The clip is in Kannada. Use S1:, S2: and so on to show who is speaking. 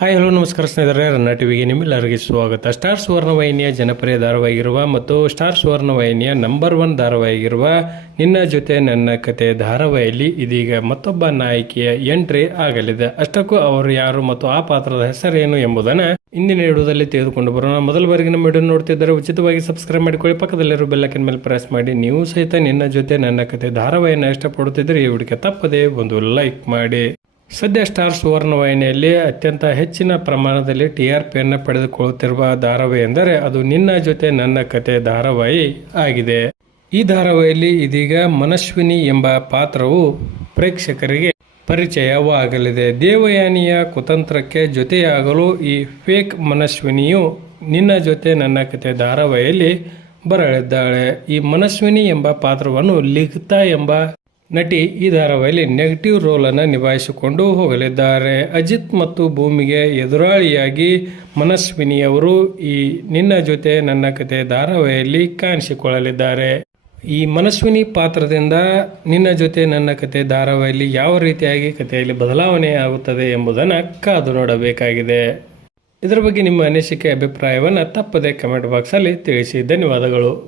S1: ಹಾಯ್, ಹಲೋ, ನಮಸ್ಕಾರ ಸ್ನೇಹಿತರೆ. ರನ್ನ ಟಿವಿಗೆ ನಿಮ್ಮೆಲ್ಲರಿಗೆ ಸ್ವಾಗತ. ಸ್ಟಾರ್ ಸುವರ್ಣವಾಹಿನಿಯ ಜನಪ್ರಿಯ ಧಾರಾವಾಹಿಗಿರುವ ಮತ್ತು ಸ್ಟಾರ್ ಸುವರ್ಣವಾಹಿನಿಯ ನಂಬರ್ ಒನ್ ಧಾರಾವಾಹಿಗಿರುವ ನಿನ್ನ ಜೊತೆ ನನ್ನ ಕತೆ ಧಾರಾವಾಹಿಯಲ್ಲಿ ಇದೀಗ ಮತ್ತೊಬ್ಬ ನಾಯಕಿಯ ಎಂಟ್ರಿ ಆಗಲಿದೆ. ಅಷ್ಟಕ್ಕೂ ಅವರು ಯಾರು ಮತ್ತು ಆ ಪಾತ್ರದ ಹೆಸರೇನು ಎಂಬುದನ್ನು ಇಂದಿನ ವಿಡಿಯೋದಲ್ಲಿ ತೆಗೆದುಕೊಂಡು ಬರೋಣ. ಮೊದಲ ಬಾರಿಗೆ ನಮ್ಮ ವಿಡಿಯೋ ನೋಡ್ತಿದ್ದರೆ ಉಚಿತವಾಗಿ ಸಬ್ಸ್ಕ್ರೈಬ್ ಮಾಡಿಕೊಳ್ಳಿ. ಪಕ್ಕದಲ್ಲಿರೋ ಬೆಲ್ಲಕಿನ ಮೇಲೆ ಪ್ರೆಸ್ ಮಾಡಿ. ನೀವು ಸಹಿತ ನಿನ್ನ ಜೊತೆ ನನ್ನ ಕತೆ ಧಾರಾವಾಹಿಯನ್ನು ಇಷ್ಟಪಡುತ್ತಿದ್ದರೆ ಈ ವಿಡಿಯೋಕ್ಕೆ ತಪ್ಪದೆ ಒಂದು ಲೈಕ್ ಮಾಡಿ. ಸದ್ಯ ಸ್ಟಾರ್ ಸುವರ್ಣವಾಹಿನಿಯಲ್ಲಿ ಅತ್ಯಂತ ಹೆಚ್ಚಿನ ಪ್ರಮಾಣದಲ್ಲಿ ಟಿ ಆರ್ ಪಿಯನ್ನು ಪಡೆದುಕೊಳ್ಳುತ್ತಿರುವ ಧಾರಾವಾಹಿ ಎಂದರೆ ಅದು ನಿನ್ನ ಜೊತೆ ನನ್ನ ಕತೆ ಧಾರಾವಾಹಿ ಆಗಿದೆ. ಈ ಧಾರಾವಾಹಿಯಲ್ಲಿ ಇದೀಗ ಮನಸ್ವಿನಿ ಎಂಬ ಪಾತ್ರವು ಪ್ರೇಕ್ಷಕರಿಗೆ ಪರಿಚಯವಾಗಲಿದೆ. ದೇವಯಾನಿಯ ಕುತಂತ್ರಕ್ಕೆ ಜೊತೆಯಾಗಲು ಈ ಫೇಕ್ ಮನಸ್ವಿನಿಯು ನಿನ್ನ ಜೊತೆ ನನ್ನ ಕತೆ ಧಾರಾವಾಹಿಯಲ್ಲಿ ಬರಲಿದ್ದಾಳೆ. ಈ ಮನಸ್ವಿನಿ ಎಂಬ ಪಾತ್ರವನ್ನು ಲಿಖಿತ ಎಂಬ ನಟಿ ಈ ಧಾರಾವಾಹಿಯಲ್ಲಿ ನೆಗೆಟಿವ್ ರೋಲನ್ನು ನಿಭಾಯಿಸಿಕೊಂಡು ಹೋಗಲಿದ್ದಾರೆ. ಅಜಿತ್ ಮತ್ತು ಭೂಮಿಗೆ ಎದುರಾಳಿಯಾಗಿ ಮನಸ್ವಿನಿಯವರು ಈ ನಿನ್ನ ಜೊತೆ ನನ್ನ ಕತೆ ಧಾರಾವಾಹಿಯಲ್ಲಿ ಕಾಣಿಸಿಕೊಳ್ಳಲಿದ್ದಾರೆ. ಈ ಮನಸ್ವಿನಿ ಪಾತ್ರದಿಂದ ನಿನ್ನ ಜೊತೆ ನನ್ನ ಕತೆ ಧಾರಾವಾಹಿಯಲ್ಲಿ ಯಾವ ರೀತಿಯಾಗಿ ಕಥೆಯಲ್ಲಿ ಬದಲಾವಣೆ ಆಗುತ್ತದೆ ಎಂಬುದನ್ನು ಕಾದು ನೋಡಬೇಕಾಗಿದೆ. ಇದರ ಬಗ್ಗೆ ನಿಮ್ಮ ಅನಿಸಿಕೆ, ಅಭಿಪ್ರಾಯವನ್ನು ತಪ್ಪದೆ ಕಮೆಂಟ್ ಬಾಕ್ಸಲ್ಲಿ ತಿಳಿಸಿ. ಧನ್ಯವಾದಗಳು.